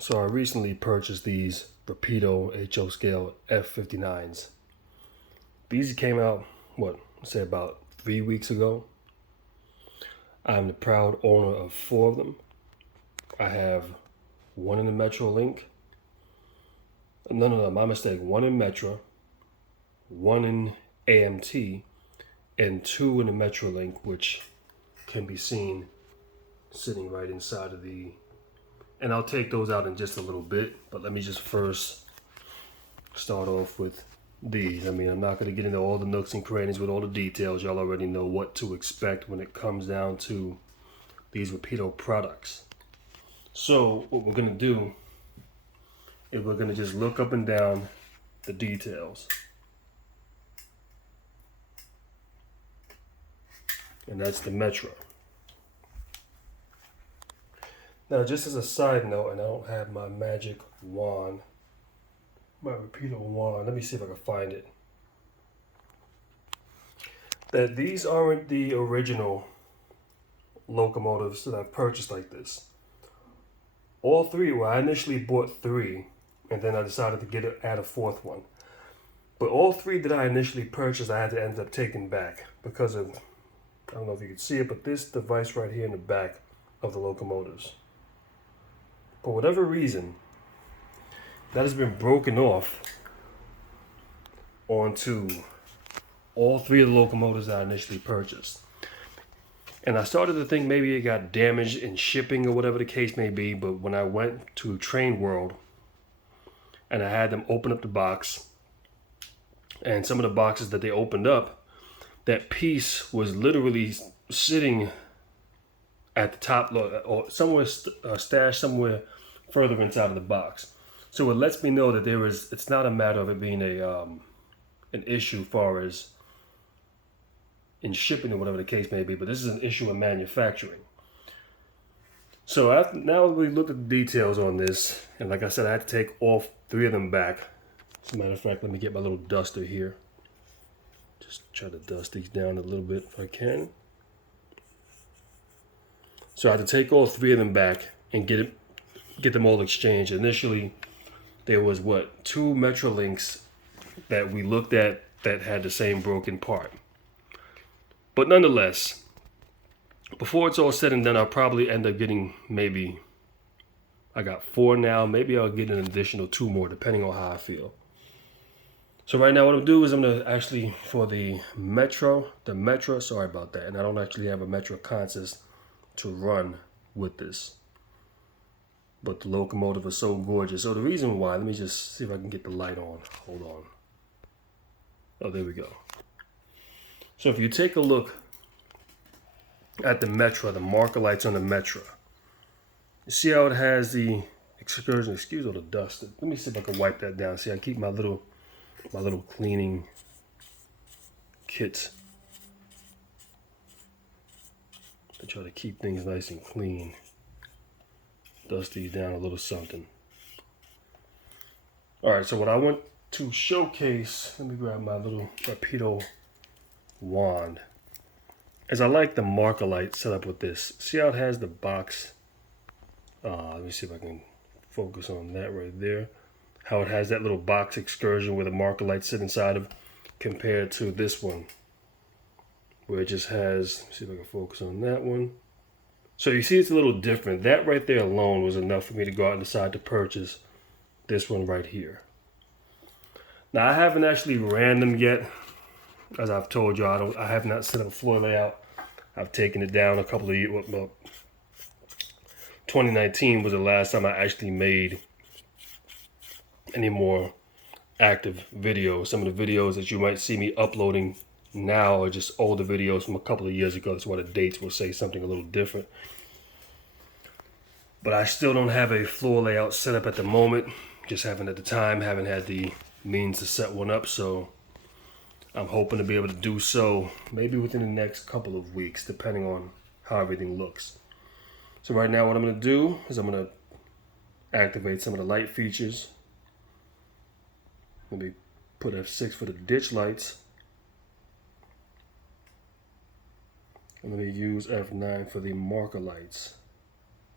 So I recently purchased these Rapido HO scale F59s. These came out, say about 3 weeks ago. I'm the proud owner of 4 of them. I have one in the Metrolink. No, my mistake. One in Metro, one in AMT, and 2 in the Metrolink, which can be seen sitting right inside of the. And I'll take those out in just a little bit, but let me just first start off with these. I mean, I'm not going to get into all the nooks and crannies with all the details. Y'all already know what to expect when it comes down to these Rapido products. So what we're going to do is we're going to just look up and down the details. And that's the Metro. Now, just as a side note, and I don't have my magic wand, my Rapido wand, let me see if I can find it. That these aren't the original locomotives that I've purchased like this. All 3, well, I initially bought 3, and then I decided to add a 4th one. But all 3 that I initially purchased, I had to end up taking back because of, I don't know if you can see it, but this device right here in the back of the locomotives. For whatever reason, that has been broken off onto all 3 of the locomotives that I initially purchased. And I started to think maybe it got damaged in shipping or whatever the case may be, but when I went to Train World and I had them open up the box, and some of the boxes that they opened up, that piece was literally sitting at the top or somewhere stashed somewhere further inside of the box. So it lets me know that it's not a matter of it being an issue far as in shipping or whatever the case may be, but this is an issue in manufacturing. So now we looked at the details on this, and like I said, I had to take all 3 of them back. As a matter of fact, let me get my little duster here. Just try to dust these down a little bit if I can. So I had to take all 3 of them back and get them all exchanged. Initially, there was 2 Metrolinks that we looked at that had the same broken part. But nonetheless, before it's all said and done, I'll probably end up getting I got 4 now, maybe I'll get an additional 2 more depending on how I feel. So right now what I'm gonna do is I'm gonna actually, for the Metro, sorry about that, and I don't actually have a Metro Consist to run with this. But the locomotive is so gorgeous. So the reason why, let me just see if I can get the light on. Hold on. Oh, there we go. So if you take a look at the Metro, the marker lights on the Metro, you see how it has the excursion, excuse all the dust. Let me see if I can wipe that down. See, I keep my little cleaning kits. I try to keep things nice and clean. Dust these down a little something. All right, so what I want to showcase, let me grab my little Rapido wand, is I like the marker light set up with this. See how it has the box? Let me see if I can focus on that right there. How it has that little box excursion where the marker lights sit inside of, compared to this one, where it just has, see if I can focus on that one. So you see it's a little different. That right there alone was enough for me to go out and decide to purchase this one right here. Now I haven't actually ran them yet. As I've told you, I have not set up a floor layout. I've taken it down a couple of years. Well, 2019 was the last time I actually made any more active videos. Some of the videos that you might see me uploading now are just older videos from a couple of years ago. That's why the dates will say something a little different. But I still don't have a floor layout set up at the moment. Just haven't at the time, haven't had the means to set one up. So I'm hoping to be able to do so maybe within the next couple of weeks, depending on how everything looks. So right now what I'm going to do is I'm going to activate some of the light features. Maybe put F6 for the ditch lights. And let me use F9 for the marker lights.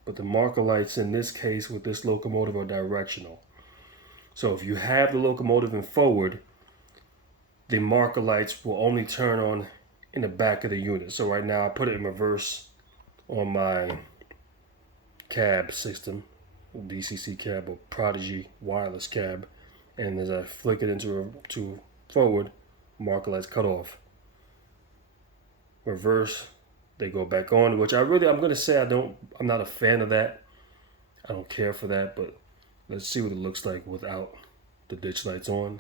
but the marker lights in this case with this locomotive are directional. So if you have the locomotive in forward, the marker lights will only turn on in the back of the unit. So right now I put it in reverse on my cab system, DCC cab or Prodigy wireless cab, and as I flick it to forward, marker lights cut off. Reverse, they go back on, which I'm gonna say I'm not a fan of that. I don't care for that, but let's see what it looks like without the ditch lights on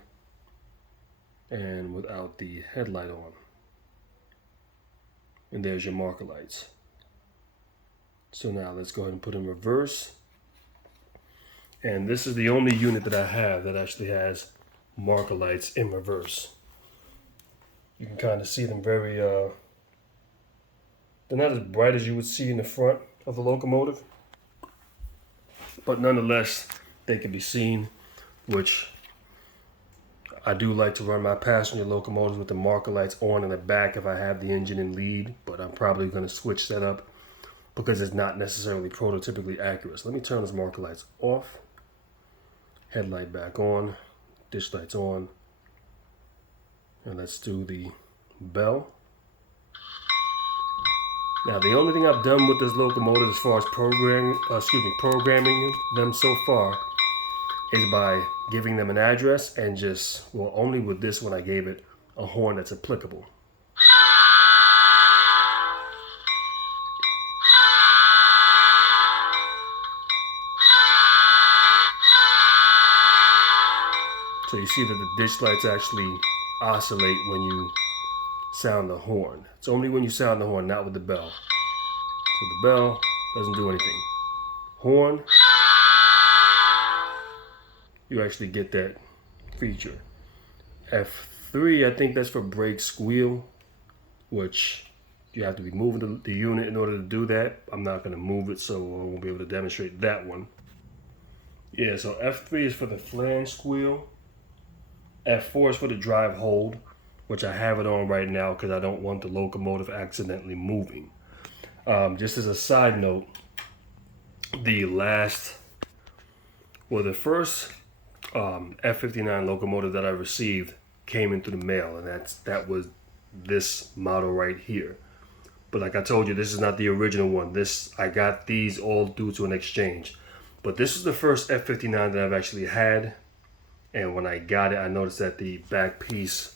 and without the headlight on. And there's your marker lights. So now let's go ahead and put in reverse. And this is the only unit that I have that actually has marker lights in reverse. You can kind of see them very, they're not as bright as you would see in the front of the locomotive, but nonetheless, they can be seen, which I do like to run my passenger locomotives with the marker lights on in the back if I have the engine in lead, but I'm probably going to switch that up because it's not necessarily prototypically accurate. So let me turn those marker lights off, headlight back on, ditch lights on, and let's do the bell. Now the only thing I've done with this locomotive as far as programming them so far is by giving them an address and only with this one I gave it a horn that's applicable. So you see that the ditch lights actually oscillate when you sound the horn. It's only when you sound the horn, not with the bell. So the bell doesn't do anything. Horn, you actually get that feature. F3, I think that's for brake squeal, which you have to be moving the unit in order to do that. I'm not going to move it, so I won't be able to demonstrate that one. Yeah, so F3 is for the flange squeal. F4 is for the drive hold, which I have it on right now because I don't want the locomotive accidentally moving. Just as a side note, the first F59 locomotive that I received came in through the mail, and that was this model right here. But like I told you, this is not the original one. I got these all due to an exchange. But this is the first F59 that I've actually had. And when I got it, I noticed that the back piece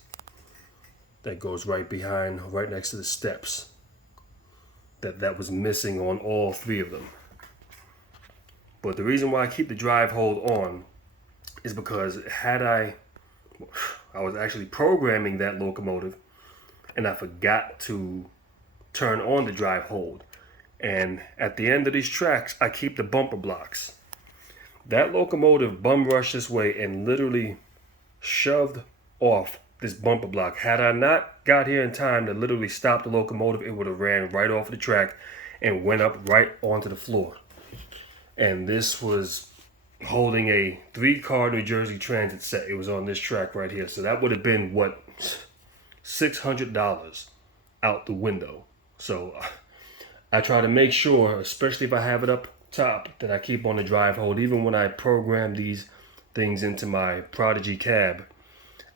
that goes right next to the steps, that was missing on all three of them. But the reason why I keep the drive hold on is because I was actually programming that locomotive and I forgot to turn on the drive hold. And at the end of these tracks, I keep the bumper blocks. That locomotive bum rushed this way and literally shoved off this bumper block. Had I not got here in time to literally stop the locomotive, it would have ran right off the track and went up right onto the floor. And this was holding a 3-car New Jersey Transit set. It was on this track right here. So that would have been, $600 out the window. So I try to make sure, especially if I have it up top, that I keep on the drive hold. Even when I program these things into my Prodigy cab,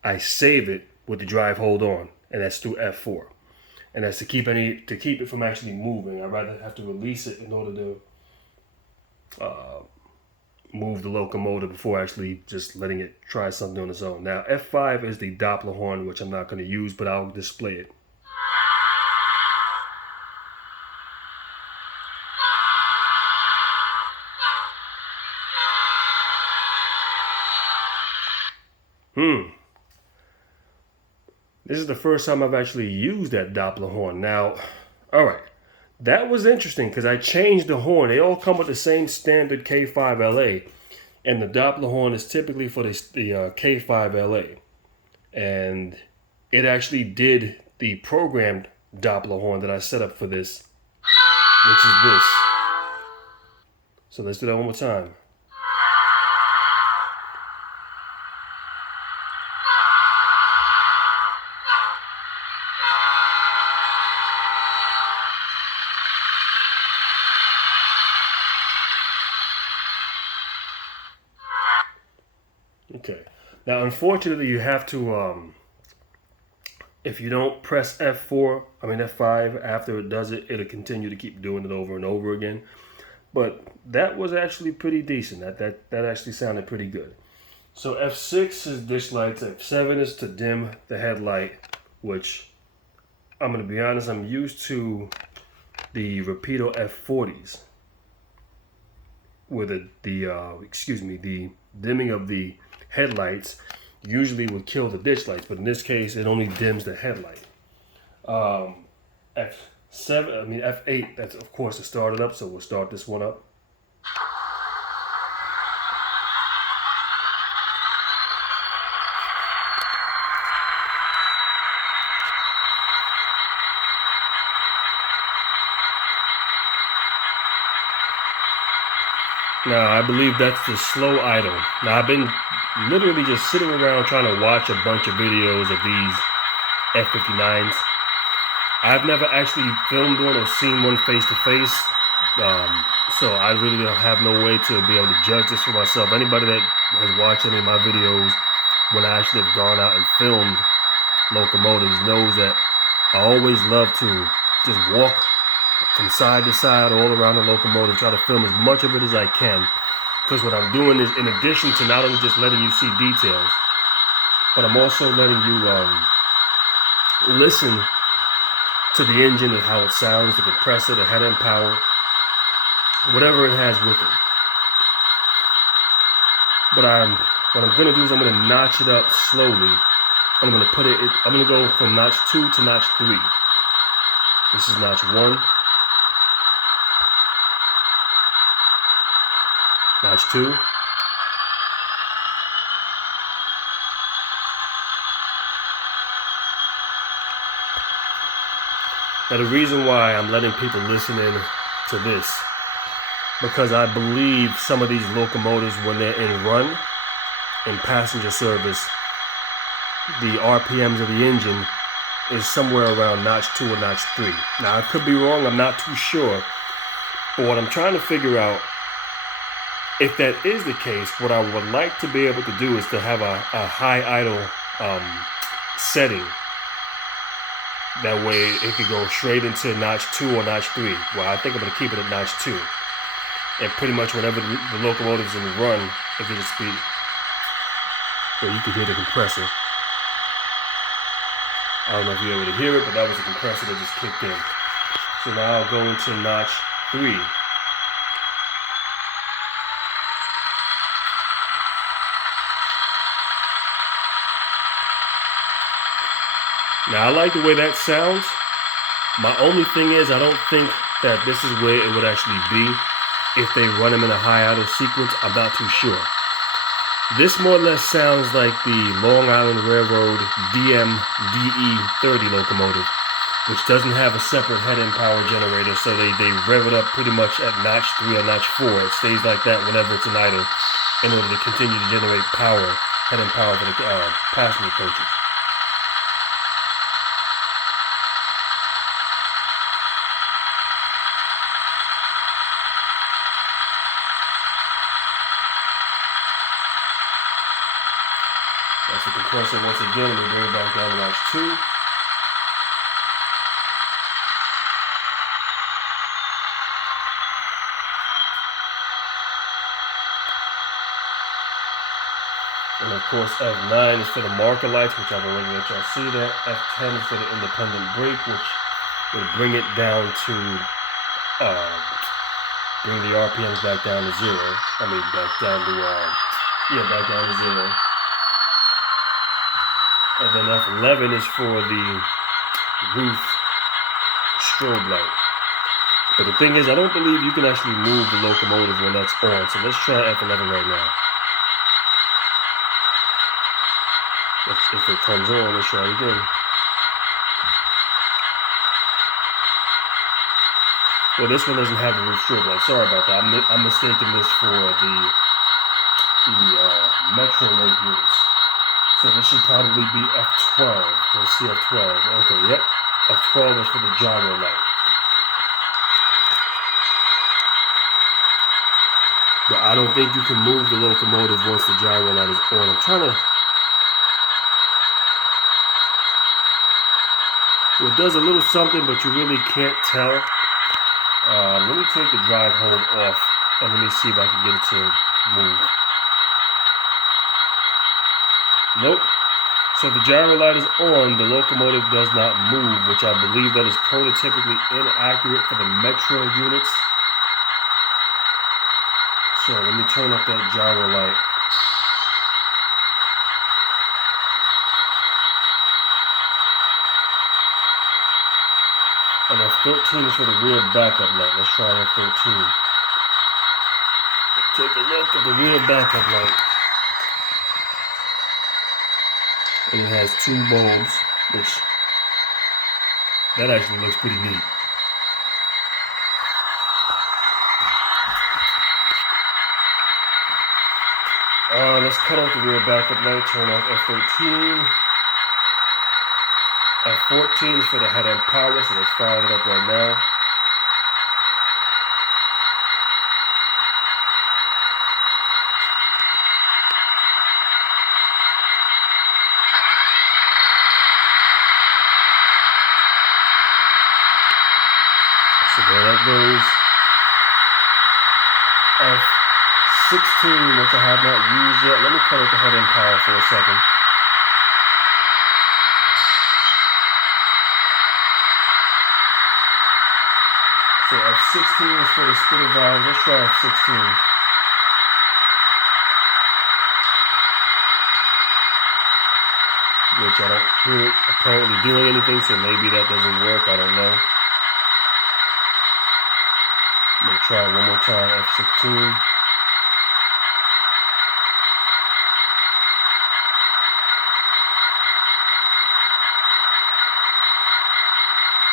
I save it with the drive hold on, and that's through F4. And that's to keep it from actually moving. I'd rather have to release it in order to move the locomotive before actually just letting it try something on its own. Now F5 is the Doppler horn, which I'm not going to use, but I'll display it. This is the first time I've actually used that Doppler horn. Now, all right, that was interesting because I changed the horn. They all come with the same standard K5LA, and the Doppler horn is typically for the K5LA. And it actually did the programmed Doppler horn that I set up for this, which is this. So let's do that one more time. Okay. Now, unfortunately, you have to, if you don't press F5 after it does it, it'll continue to keep doing it over and over again. But that was actually pretty decent. That actually sounded pretty good. So F6 is dish lights. F7 is to dim the headlight, which I'm going to be honest, I'm used to the Rapido F40s where the dimming of the headlights usually would kill the ditch lights, but in this case it only dims the headlight. F8, that's of course to start it up, so we'll start this one up. Now, I believe that's the slow idle. Now, I've been literally just sitting around trying to watch a bunch of videos of these F59s. I've never actually filmed one or seen one face to face, so I really don't have no way to be able to judge this for myself. Anybody that has watched any of my videos when I actually have gone out and filmed locomotives knows that I always love to just walk from side to side all around the locomotive, try to film as much of it as I can, because what I'm doing is, in addition to not only just letting you see details, but I'm also letting you listen to the engine and how it sounds, the compressor, the head end power, whatever it has with it. But what I'm gonna do is I'm gonna notch it up slowly, and I'm gonna go from notch 2 to notch 3. This is notch 1. Notch 2. Now, the reason why I'm letting people listen in to this, because I believe some of these locomotives, when they're in run, in passenger service, the RPMs of the engine is somewhere around notch 2 or notch 3. Now, I could be wrong, I'm not too sure, but what I'm trying to figure out, if that is the case, what I would like to be able to do is to have a high idle setting. That way it could go straight into notch 2 or notch 3. Well, I think I'm going to keep it at notch 2. And pretty much whenever the locomotive's in the run, if you just speed, well, you can hear the compressor. I don't know if you're able to hear it, but that was the compressor that just kicked in. So now I'll go into notch 3. Now, I like the way that sounds. My only thing is, I don't think that this is where it would actually be if they run them in a high idle sequence. I'm not too sure. This more or less sounds like the Long Island Railroad DMDE30 locomotive, which doesn't have a separate head end power generator, so they rev it up pretty much at notch 3 or notch 4. It stays like that whenever it's in idle in order to continue to generate power, head end power for the passenger coaches. That's the compressor once again. We bring it back down to notch 2. And of course, F9 is for the marker lights, which I've already let y'all see that. F10 is for the independent brake, which would bring it down to, bring the RPMs back down to 0. Back down to 0. And then F11 is for the roof strobe light. But the thing is, I don't believe you can actually move the locomotive when that's on. So let's try F11 right now. If it comes on, let's try it again. Well, this one doesn't have the roof strobe light. Sorry about that. I'm mistaking this for the Metrolink units. So this should probably be F12. Let's see F12. Okay, yep. F12 is for the gyro light. But I don't think you can move the locomotive once the gyro light is on. I'm trying to... Well, it does a little something, but you really can't tell. Let me take the drive hold off, and let me see if I can get it to move. Nope. So the gyro light is on, the locomotive does not move, which I believe that is prototypically inaccurate for the Metro units. So let me turn up that gyro light. And F13 is for the rear backup light. Let's try F13. Take a look at the rear backup light. And it has 2 bulbs, which that actually looks pretty neat. Let's cut off the rear backup light, turn off F13. F14 is for the head-end power, so let's fire it up right now. So there that goes. F16, which I have not used yet. Let me cut off the head-end power for a second. So F16 is for the splitter valve. Let's try F16. Which I don't hear it apparently doing anything, so maybe that doesn't work. I don't know. I'm going to try it one more time. F16.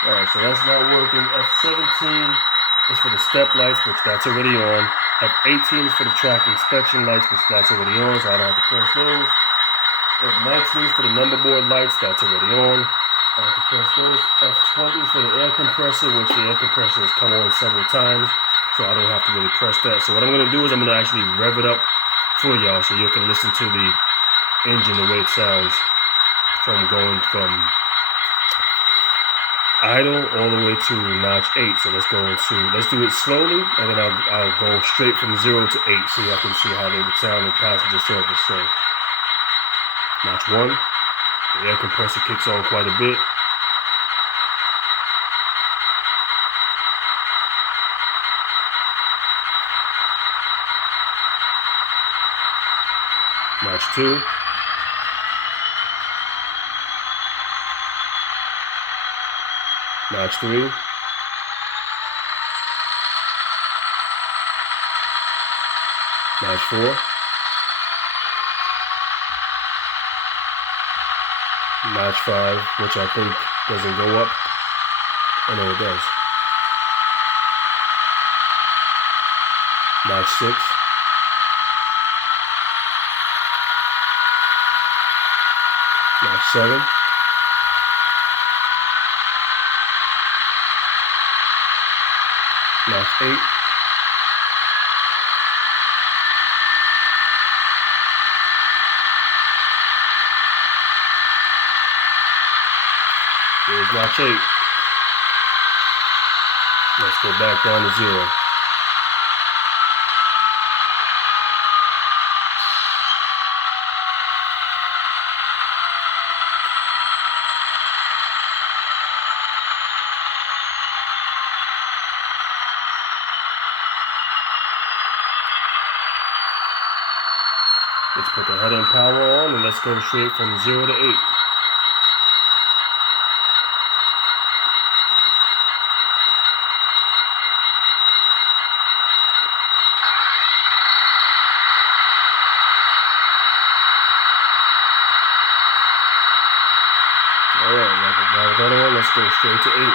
Alright, so that's not working. F17 is for the step lights, which that's already on. F18 is for the track inspection lights, which that's already on, so I don't have to press those. F19 is for the number board lights, that's already on. I don't have to press those. F20 is for the air compressor, which the air compressor has come on several times, so I don't have to really press that. So what I'm going to do is I'm going to actually rev it up for y'all so you can listen to the engine the way it sounds from going from idle all the way to notch 8. So let's do it slowly, and then I'll go straight from 0 to 8 so y'all can see how they would sound in passenger service. So notch 1, the air compressor kicks on quite a bit. Notch 2. Notch 3. Notch 4. Notch 5, which I think doesn't go up. Oh no, it does. Notch 6. Notch 7. Notch 8. Here's notch 8. Let's go back down to 0. Let's put the head-end power on and let's go straight from 0 to 8. Alright, now with that on, let's go straight to 8.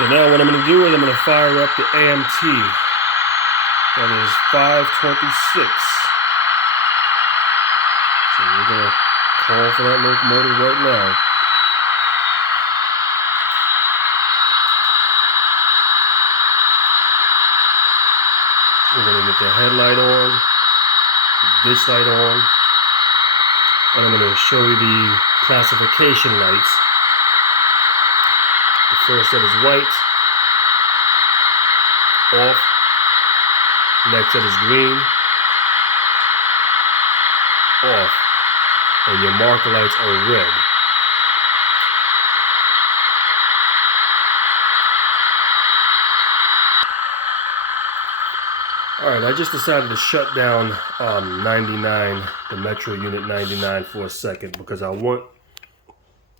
So now what I'm going to do is I'm going to fire up the AMT. That is 526. So we're going to call for that locomotive right now. We're going to get the headlight on, the ditch light on, and I'm going to show you the classification lights. The first set is white, off. Next set is green, off. And your marker lights are red. Alright, I just decided to shut down 99, the Metro Unit 99 for a second because I want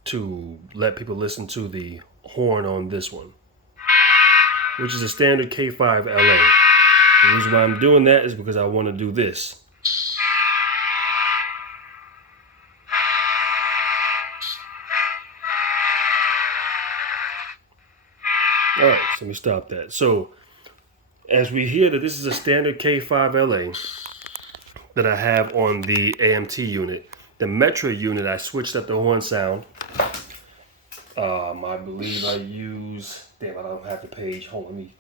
to let people listen to the horn on this one, which is a standard K5 LA. The reason why I'm doing that is because I want to do this. Alright, so let me stop that. So, as we hear that this is a standard K5 LA that I have on the AMT unit, the Metro unit, I switched up the horn sound. I believe I use, damn, I don't have the page. Hold on, let me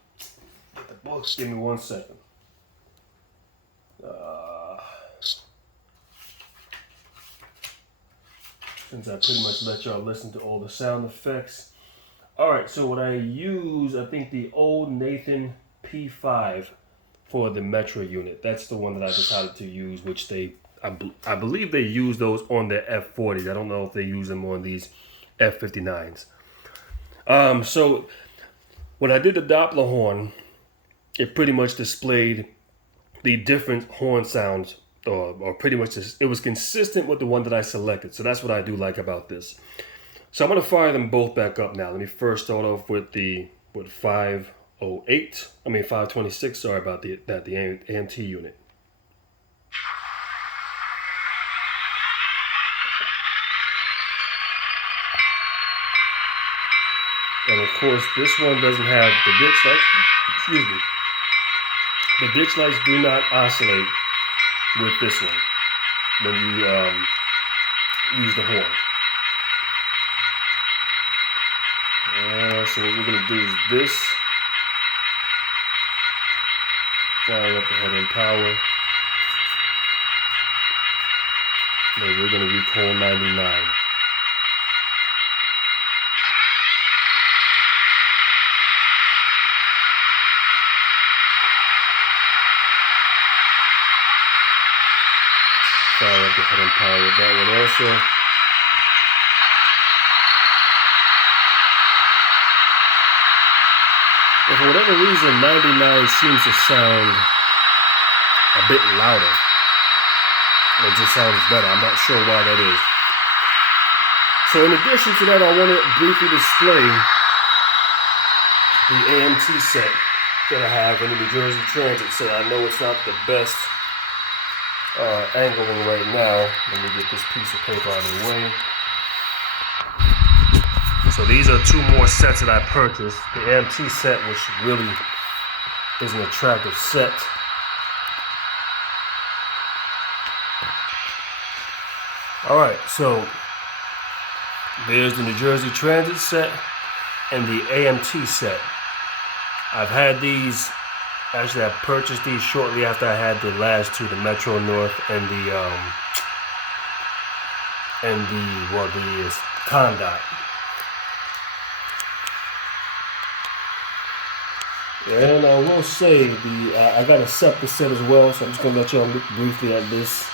get the books. Give me 1 second. Since I pretty much let y'all listen to all the sound effects. Alright, so what I use, I think the old Nathan P5 for the Metro unit. That's the one that I decided to use, which I believe they use those on their F40s. I don't know if they use them on these F59s. So when I did the Doppler horn, it pretty much displayed the different horn sounds, or pretty much it was consistent with the one that I selected. So that's what I do like about this. So I'm going to fire them both back up now. Let me first start off with the 526, sorry about the AMT unit. And of course, this one doesn't have the ditch lights. Excuse me. The ditch lights do not oscillate with this one when you use the horn. So what we're going to do is this. Fire up the head and power. Then we're going to recall 99. Fire up the head and power with that one also. And for whatever reason, 99 seems to sound a bit louder. It just sounds better. I'm not sure why that is. So in addition to that, I want to briefly display the AMT set that I have in the New Jersey Transit set. I know it's not the best angling right now. Let me get this piece of paper out of the way. So these are two more sets that I purchased. The AMT set, which really is an attractive set. Alright, so there's the New Jersey Transit set and the AMT set. I've had these, actually I purchased these shortly after I had the last two, the Metro North and the Condot. And I will say, I got a SEPTA set as well, so I'm just going to let y'all look briefly at this.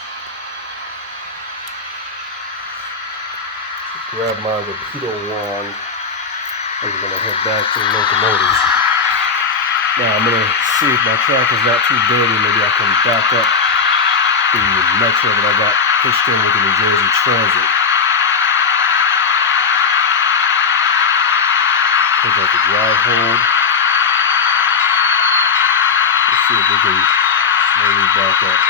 Grab my Rapido wand, and we're going to head back to the locomotives. Now I'm going to see if my track is not too dirty, maybe I can back up the Metro that I got pushed in with the New Jersey Transit. Take out the drive hold. Let's see if we can slowly back up.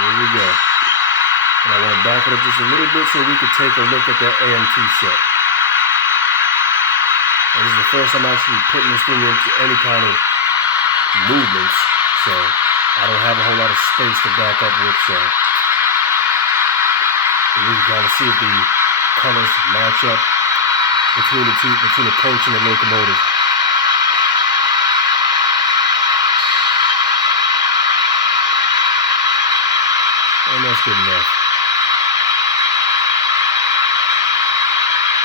Here we go. And I want to back it up just a little bit so we could take a look at that AMT set. And this is the first time I'm actually putting this thing into any kind of movements, so I don't have a whole lot of space to back up with, so and you can kind of see if the colors match up between the two, between the coach and the locomotive. And that's good enough.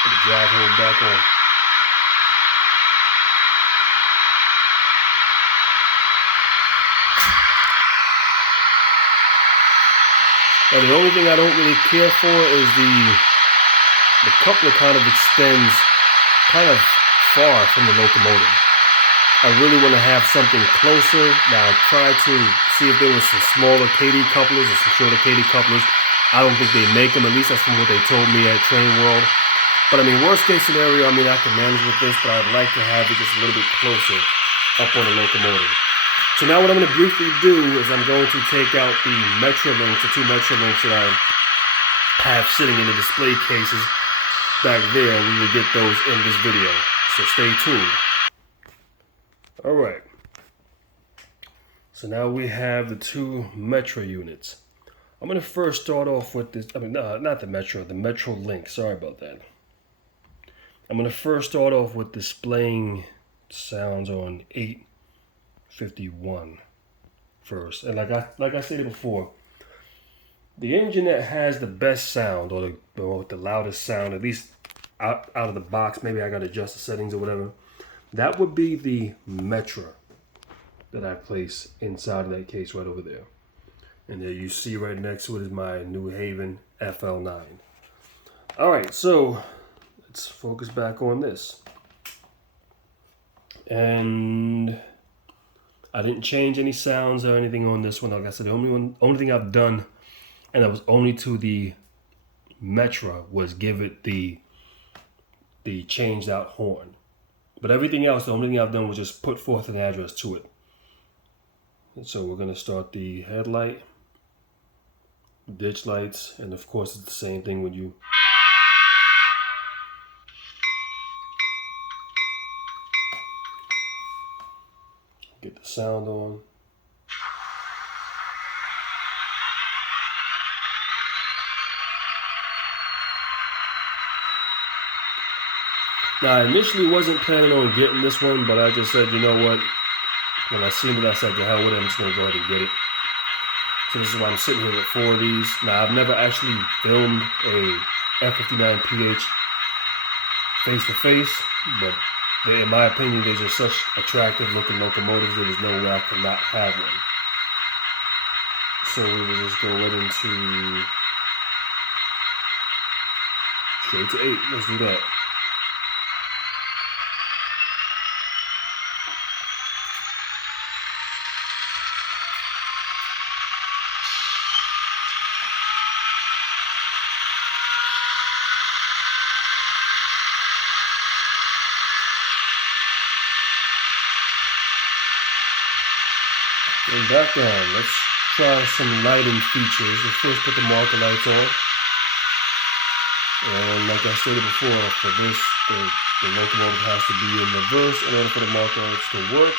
Put the drive hole back on. Now the only thing I don't really care for is the coupler kind of extends kind of far from the locomotive. I really want to have something closer. Now I tried to see if there was some smaller KD couplers or some shorter KD couplers. I don't think they make them, at least that's from what they told me at Train World. But I mean, worst case scenario, I mean, I can manage with this, but I'd like to have it just a little bit closer up on the locomotive. So now what I'm going to briefly do is I'm going to take out the Metrolinks, the two Metrolinks that I have sitting in the display cases back there, and we will get those in this video. So stay tuned. Alright. So now we have the two Metro units. I'm going to first start off with this, not the Metro, the Metrolink. Sorry about that. I'm going to first start off with displaying sounds on 851 first. And like I stated before, the engine that has the best sound or the loudest sound, at least out of the box, maybe I got to adjust the settings or whatever, that would be the Metro that I place inside of that case right over there. And there you see right next to it is my New Haven FL9. Alright, so let's focus back on this. And I didn't change any sounds or anything on this one. Like I said, the only thing I've done, and that was only to the Metro, was give it the changed out horn. But everything else, the only thing I've done was just put forth an address to it. And so we're going to start the headlight, ditch lights, and of course it's the same thing when you get the sound on. Now, I initially wasn't planning on getting this one, but I just said, you know what? When I seen it, I said, to hell with it, I'm just going to go ahead and get it. So this is why I'm sitting here with 4 of these. Now, I've never actually filmed a F59PH face-to-face, but in my opinion, they're just such attractive looking locomotives, there was no way I could not have one. So we will just go right into straight to 8. Let's do that. And background, let's try some lighting features. Let's first put the marker lights on. And like I stated before, for this, the locomotive has to be in reverse in order for the marker lights to work.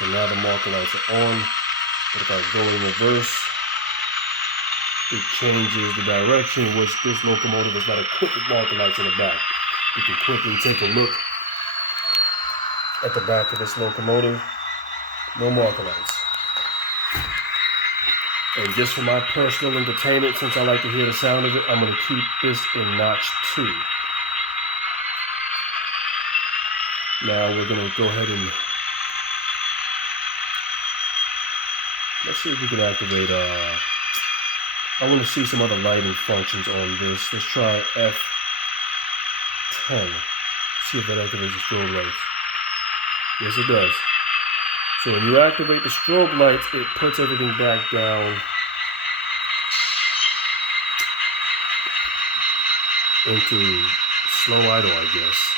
So now the marker lights are on. But if I go in reverse, it changes the direction in which this locomotive is not equipped with marker lights in the back. You can quickly take a look at the back of this locomotive. No marker lights. And just for my personal entertainment, since I like to hear the sound of it, I'm going to keep this in notch 2. Now we're going to go ahead and let's see if we can activate I want to see some other lighting functions on this. Let's try F10. See if that activates the strobe lights. Yes, it does. So when you activate the strobe lights, it puts everything back down into slow idle, I guess.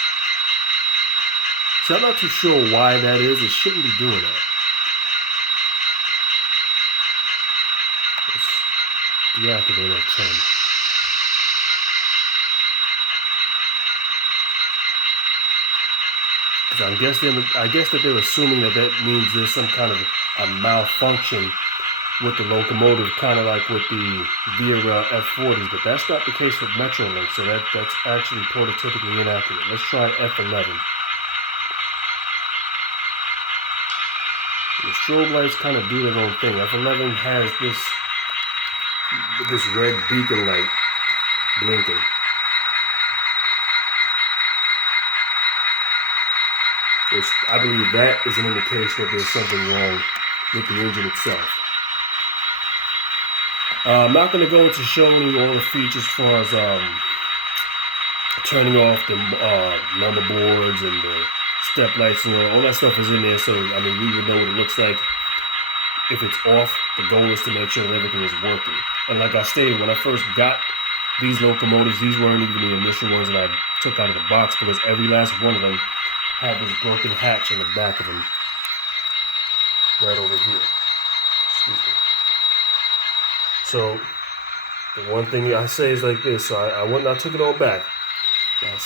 So I'm not too sure why that is. It shouldn't be doing that. Let's deactivate at 10. Because I guess that they're assuming that means there's some kind of a malfunction with the locomotive, kind of like with the Via Rail F40s, but that's not the case with Metrolink, so that's actually prototypically inaccurate. Let's try F11. The strobe lights kind of do their own thing. F11 has this red beacon light blinking. Which I believe that is an indication that there's something wrong with the engine itself. I'm not going to go into showing you all the features as far as turning off the number boards and the step lights and all that stuff is in there. So, I mean, we would know what it looks like. If it's off, the goal is to make sure that everything is working. And like I stated, when I first got these locomotives, these weren't even the initial ones that I took out of the box, because every last one of them had this broken hatch in the back of them. Right over here. Excuse me. So, the one thing I say is like this. So I went and I took it all back. Now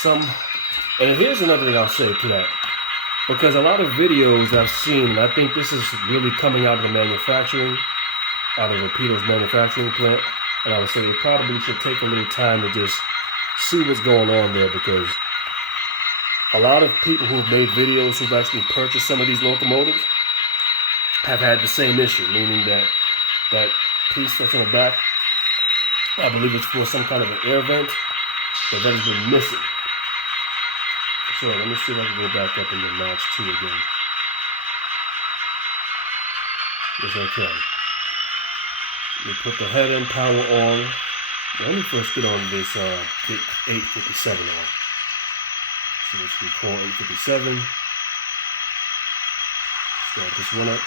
and here's another thing I'll say to that. Because a lot of videos I've seen, and I think this is really coming out of the manufacturing, out of Rapido's manufacturing plant, and I would say they probably should take a little time to just see what's going on there, because a lot of people who've made videos who've actually purchased some of these locomotives have had the same issue, meaning that piece that's in the back, I believe it's for some kind of an air vent, that has been missing. So let me see if I can go back up into notch 2 again. Yes, I can. We put the head end power on. Let me first get on this, get 857 on. So let's recall 857. Start this one up.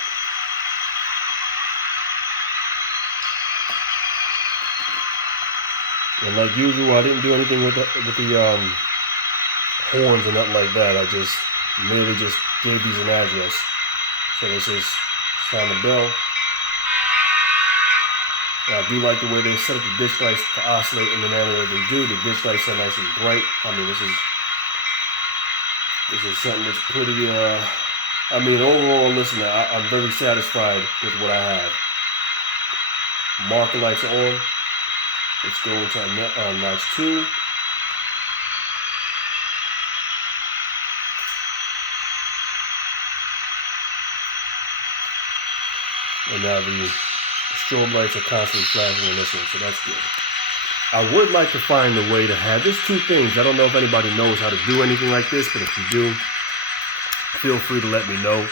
And like usual, I didn't do anything with the horns or nothing like that. I just merely just gave these an address. So let's just sound the bell. And I do like the way they set up the ditch lights to oscillate in the manner that they do. The ditch lights are nice and bright. I mean, this is something that's pretty, I mean, overall, listen, I'm very satisfied with what I have. Marker lights are on. Let's go into notch 2. And now the strobe lights are constantly flashing on this one, so that's good. I would like to find a way to have, there's two things. I don't know if anybody knows how to do anything like this, but if you do, feel free to let me know.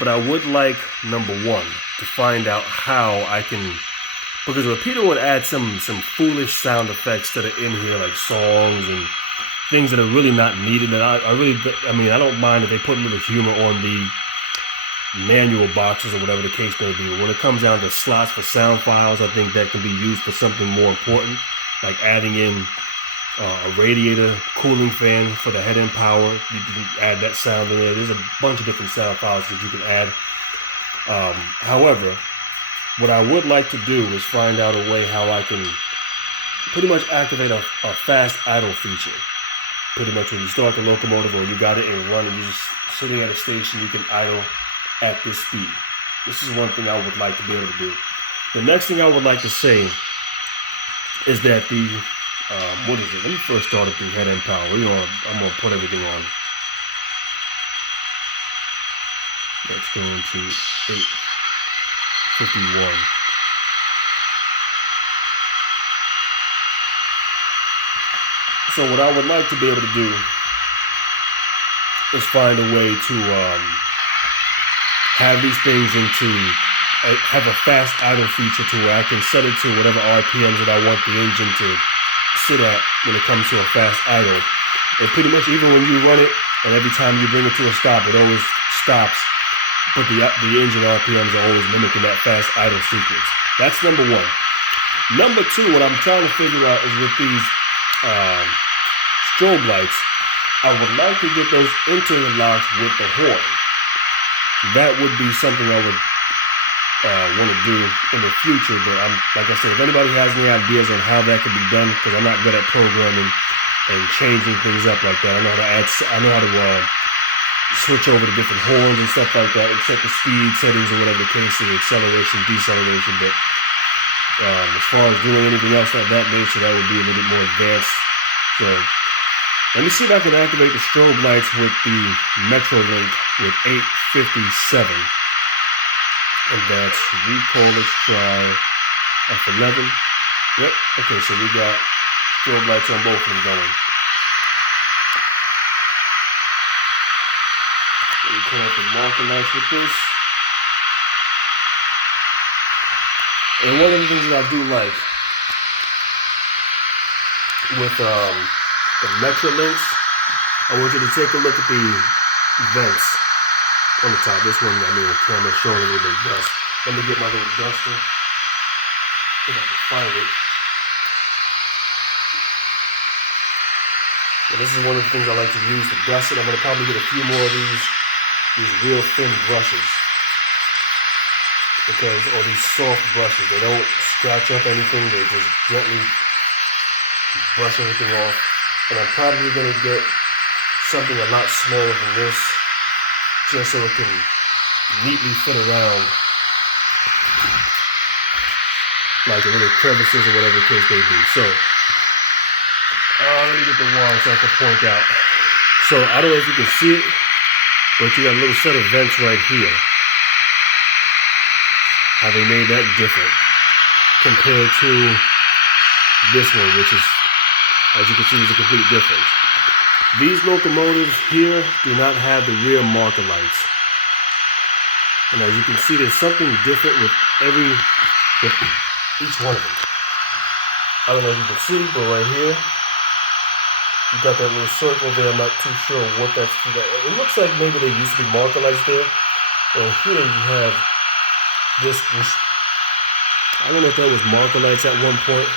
But I would like, number one, to find out how I can, because Rapido would add some foolish sound effects that are in here, like songs and things that are really not needed. And I mean, I don't mind if they put a little humor on the manual boxes or whatever the case may be. But when it comes down to slots for sound files, I think that can be used for something more important, like adding in a radiator cooling fan for the head end power. You can add that sound in there. There's a bunch of different sound files that you can add. However, what I would like to do is find out a way how I can pretty much activate a fast idle feature. Pretty much when you start the locomotive or you got it in run and you're just sitting at a station, you can idle at this speed. This is one thing I would like to be able to do. The next thing I would like to say is that the, what is it? Let me first start at the head end power. I'm going to put everything on. Let's go into 851. So what I would like to be able to do is find a way to have these things have a fast idle feature to where I can set it to whatever RPMs that I want the engine to sit at when it comes to a fast idle. And pretty much even when you run it and every time you bring it to a stop, it always stops. But the engine RPMs are always mimicking that fast idle sequence. That's number one. Number two, what I'm trying to figure out is with these strobe lights, I would like to get those interlocked with the horn. That would be something I would want to do in the future. But like I said, if anybody has any ideas on how that could be done, because I'm not good at programming and changing things up like that. I know how to switch over to different horns and stuff like that, and set the speed settings or whatever the case is, acceleration, deceleration. But as far as doing anything else of that nature, that would be a little bit more advanced. So let me see if I can activate the strobe lights with the Metrolink with 857. Advanced recall. Let's try F11. Yep. Okay, so we got strobe lights on both of them going. Let me turn off the marker lights with this. And one of the things that I do like with the Metrolinks, I want you to take a look at the vents on the top. This one, I mean, the camera's showing a little bit of dust. Let me get my little duster. If I can find it. And this is one of the things I like to use to dust it. I'm going to probably get a few more of these real thin brushes, because, or these soft brushes, they don't scratch up anything, they just gently brush everything off. And I'm probably going to get something a lot smaller than this, just so it can neatly fit around like the little crevices or whatever the case may be. So let me get the wire so I can point out. So I don't know if you can see it, but you got a little set of vents right here. How they made that different compared to this one, which is, as you can see, is a complete difference. These locomotives here do not have the rear marker lights. And as you can see, there's something different with each one of them. I don't know if you can see, but right here, you got that little circle there. I'm not too sure what that's for. It looks like maybe there used to be marker lights there. And here you have this, I don't know if that was marker lights at one point.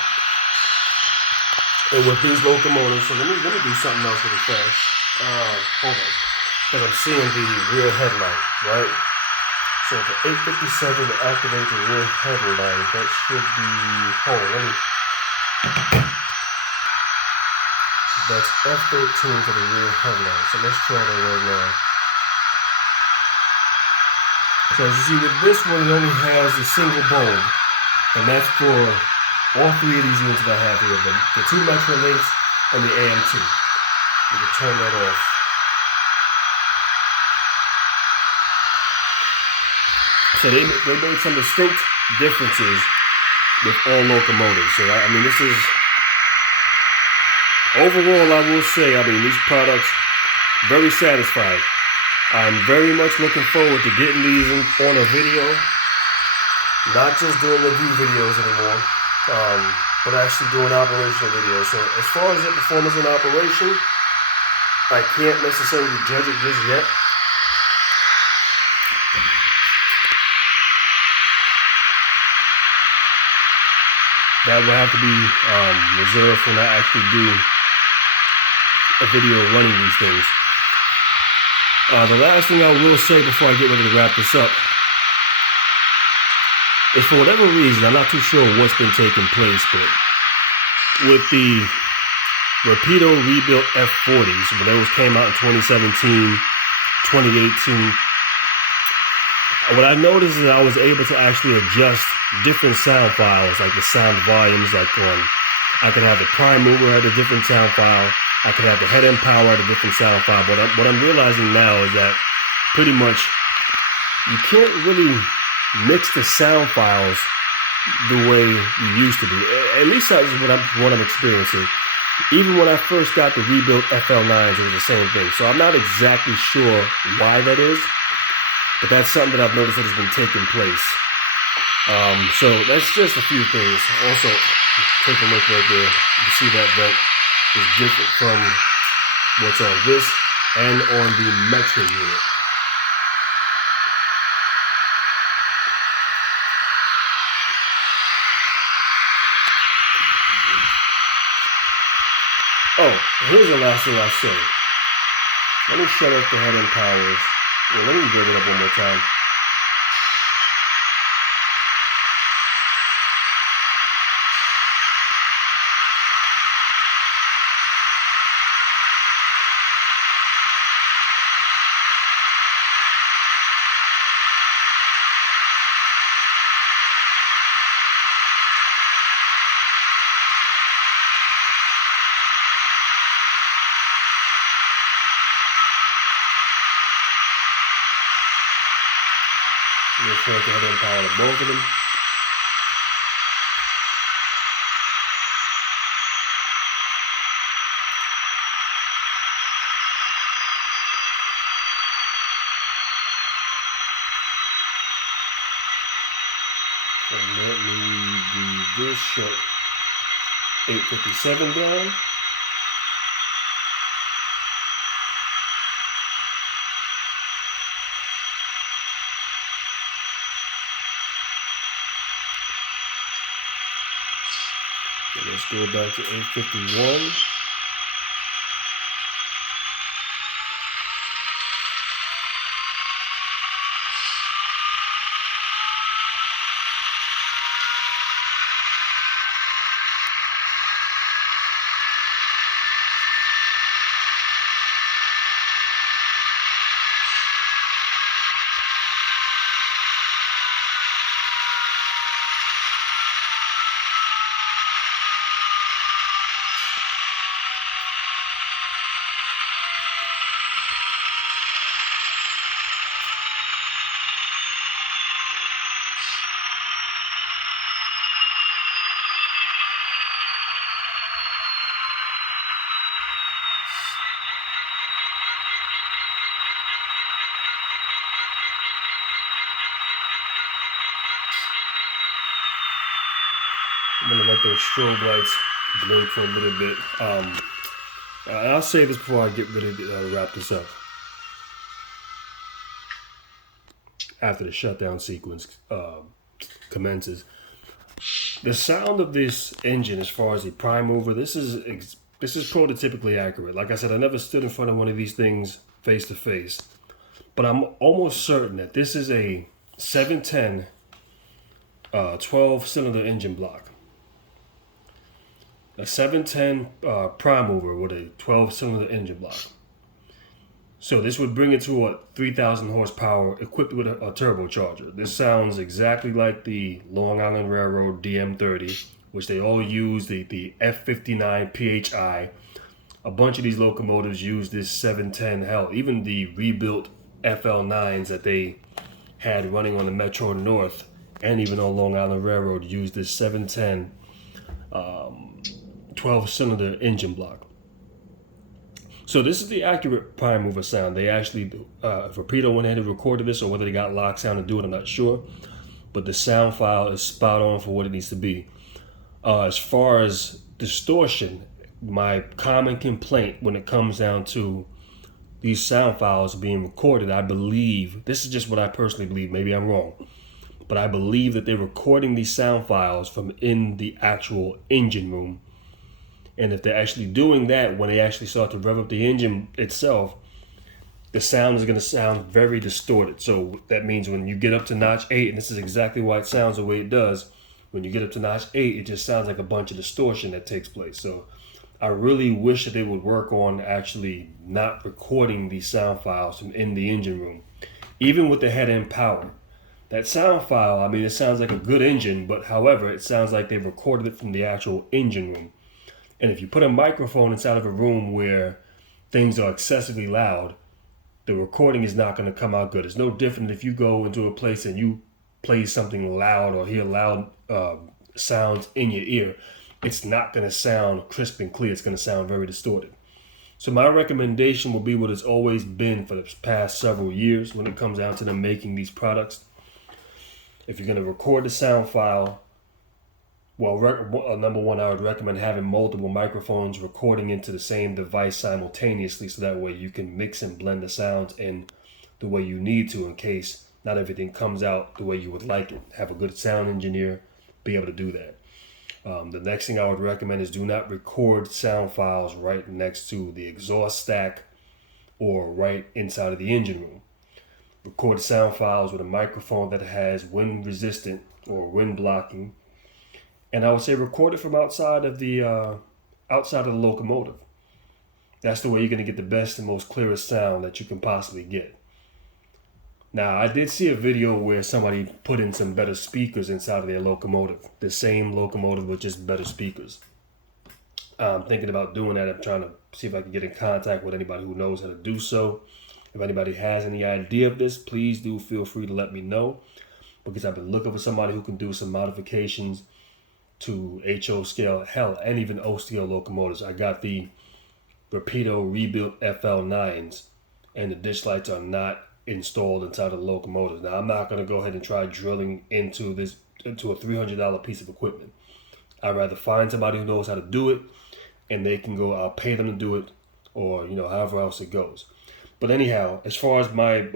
And with these locomotives, so let me do something else really fast. Hold on, because I'm seeing the rear headlight, right? So for 857 to activate the rear headlight, that should be, hold on, let me. That's F13 for the rear headlight. So let's try that right now. So as you see with this one, it only has a single bulb. And that's for all three of these units that I have here. The two Metrolinks and the AM2. We can turn that off. So they made some distinct differences with all locomotives. So I mean, this is, overall, I will say, I mean, these products, very satisfied. I'm very much looking forward to getting these on a video, not just doing review videos anymore, but actually doing operational videos. So as far as the performance in operation, I can't necessarily judge it just yet. That will have to be reserved when I actually do a video running these things. The last thing I will say before I get ready to wrap this up is, for whatever reason, I'm not too sure what's been taking place, but with the Rapido rebuilt F40s, when those came out in 2017, 2018, what I noticed is I was able to actually adjust different sound files, like the sound volumes, like I could have the prime mover at a different sound file, I could have the head end power at a different sound file. But what I'm realizing now is that pretty much you can't really mix the sound files the way you used to be. At least that's what I'm experiencing. Even when I first got the rebuilt FL9s, it was the same thing. So I'm not exactly sure why that is, but that's something that I've noticed that has been taking place. So that's just a few things. Also, take a look right there. You see that vent is different from what's on this and on the Metro unit. Oh, here's the last thing I'll say. Let me shut off the head end powers. Well, let me bring it up one more time. turn the head and power to both of them. And let me do this shut 857 down. And let's go back to 851. I'm gonna let those strobe lights blink for a little bit. I'll say this before I get ready to wrap this up. After the shutdown sequence commences, the sound of this engine, as far as the prime mover, this is prototypically accurate. Like I said, I never stood in front of one of these things face to face, but I'm almost certain that this is a 710 12-cylinder engine block. A 710 prime mover with a 12-cylinder engine block. So this would bring it to a 3,000 horsepower equipped with a turbocharger. This sounds exactly like the Long Island Railroad DM30, which they all use, the F59PH. A bunch of these locomotives use this 710. Hell, even the rebuilt FL9s that they had running on the Metro North and even on Long Island Railroad used this 710 12-cylinder engine block. So this is the accurate prime mover sound. They actually, if Rapido went ahead and recorded this, or whether they got lock sound to do it, I'm not sure. But the sound file is spot on for what it needs to be. As far as distortion, my common complaint when it comes down to these sound files being recorded, I believe, this is just what I personally believe, maybe I'm wrong, but I believe that they're recording these sound files from in the actual engine room. And if they're actually doing that, when they actually start to rev up the engine itself, the sound is going to sound very distorted. So that means when you get up to notch 8, and this is exactly why it sounds the way it does, when you get up to notch 8, it just sounds like a bunch of distortion that takes place. So I really wish that they would work on actually not recording these sound files from in the engine room. Even with the head end power, that sound file, I mean, it sounds like a good engine, but however, it sounds like they recorded it from the actual engine room. And if you put a microphone inside of a room where things are excessively loud, the recording is not going to come out good. It's no different if you go into a place and you play something loud or hear loud sounds in your ear. It's not going to sound crisp and clear. It's going to sound very distorted. So my recommendation will be what it's always been for the past several years when it comes down to them making these products. If you're going to record the sound file, well, number one, I would recommend having multiple microphones recording into the same device simultaneously, so that way you can mix and blend the sounds in the way you need to, in case not everything comes out the way you would like it. Have a good sound engineer be able to do that. The next thing I would recommend is do not record sound files right next to the exhaust stack or right inside of the engine room. Record sound files with a microphone that has wind resistant or wind blocking. And I would say record it from outside of the locomotive. That's the way you're going to get the best and most clearest sound that you can possibly get. Now, I did see a video where somebody put in some better speakers inside of their locomotive. The same locomotive with just better speakers. I'm thinking about doing that. I'm trying to see if I can get in contact with anybody who knows how to do so. If anybody has any idea of this, please do feel free to let me know. because I've been looking for somebody who can do some modifications to HO scale, hell, and even O scale locomotives. I got the Rapido rebuilt FL9s, and the ditch lights are not installed inside of the locomotives. Now, I'm not going to go ahead and try drilling into a $300 piece of equipment. I'd rather find somebody who knows how to do it, and they can go, I'll pay them to do it, or, however else it goes. But anyhow, as far as my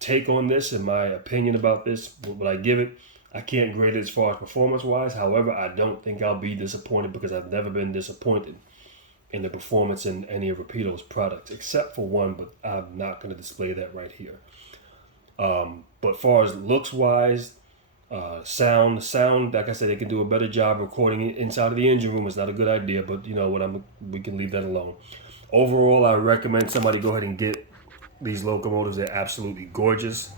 take on this and my opinion about this, what I give it, I can't grade it as far as performance-wise. However, I don't think I'll be disappointed because I've never been disappointed in the performance in any of Rapido's products, except for one, but I'm not going to display that right here. But as far as looks-wise, sound, like I said, they can do a better job recording it inside of the engine room. It's not a good idea, but you know what, we can leave that alone. Overall, I recommend somebody go ahead and get these locomotives. They're absolutely gorgeous.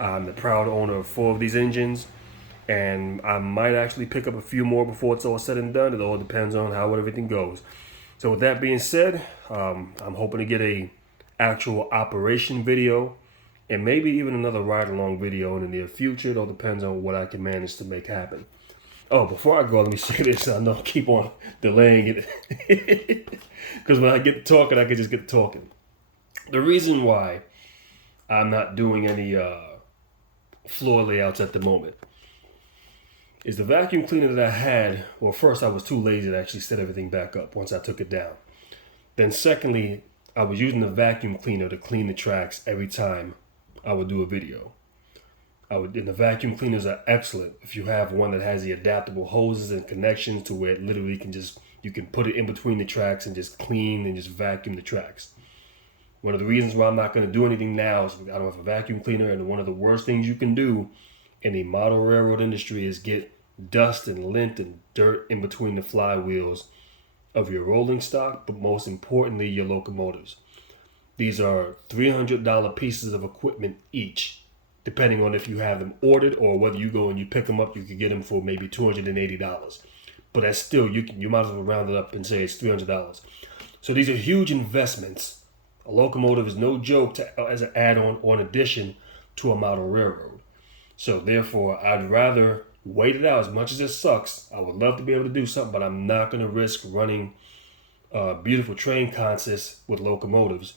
I'm the proud owner of 4 of these engines, and I might actually pick up a few more before it's all said and done. It all depends on how everything goes. So with that being said, I'm hoping to get a actual operation video and maybe even another ride-along video in the near future. It all depends on what I can manage to make happen. Oh, before I go, let me say this. I know I keep on delaying it because when I get to talking, I can just get to talking. The reason why I'm not doing any floor layouts at the moment is the vacuum cleaner that I had. Well, first, I was too lazy to actually set everything back up once I took it down. Then secondly, I was using the vacuum cleaner to clean the tracks every time I would do a video. And the vacuum cleaners are excellent if you have one that has the adaptable hoses and connections to where it literally you can put it in between the tracks and just clean and just vacuum the tracks. One of the reasons why I'm not going to do anything now is I don't have a vacuum cleaner, and one of the worst things you can do in the model railroad industry is get dust and lint and dirt in between the flywheels of your rolling stock, but most importantly, your locomotives. These are $300 pieces of equipment each, depending on if you have them ordered or whether you go and you pick them up. You could get them for maybe $280. But that's still, you might as well round it up and say it's $300. So these are huge investments. A locomotive is no joke as an add-on or an addition to a model railroad. So therefore, I'd rather wait it out. As much as it sucks, I would love to be able to do something, but I'm not going to risk running beautiful train consists with locomotives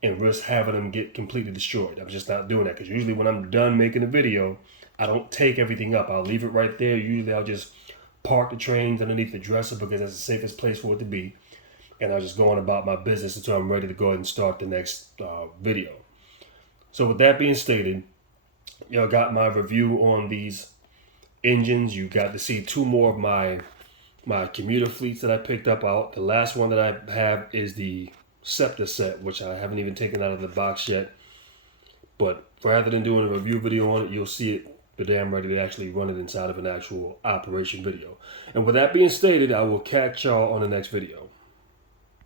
and risk having them get completely destroyed. I'm just not doing that, because usually when I'm done making a video, I don't take everything up. I'll leave it right there. Usually I'll just park the trains underneath the dresser because that's the safest place for it to be. And I'll just go on about my business until I'm ready to go ahead and start the next video. So with that being stated, y'all got my review on these engines. You got to see 2 more of my commuter fleets that I picked up out. The last one that I have is the Scepter set, which I haven't even taken out of the box yet. But rather than doing a review video on it, you'll see it the day I'm ready to actually run it inside of an actual operation video. And with that being stated, I will catch y'all on the next video.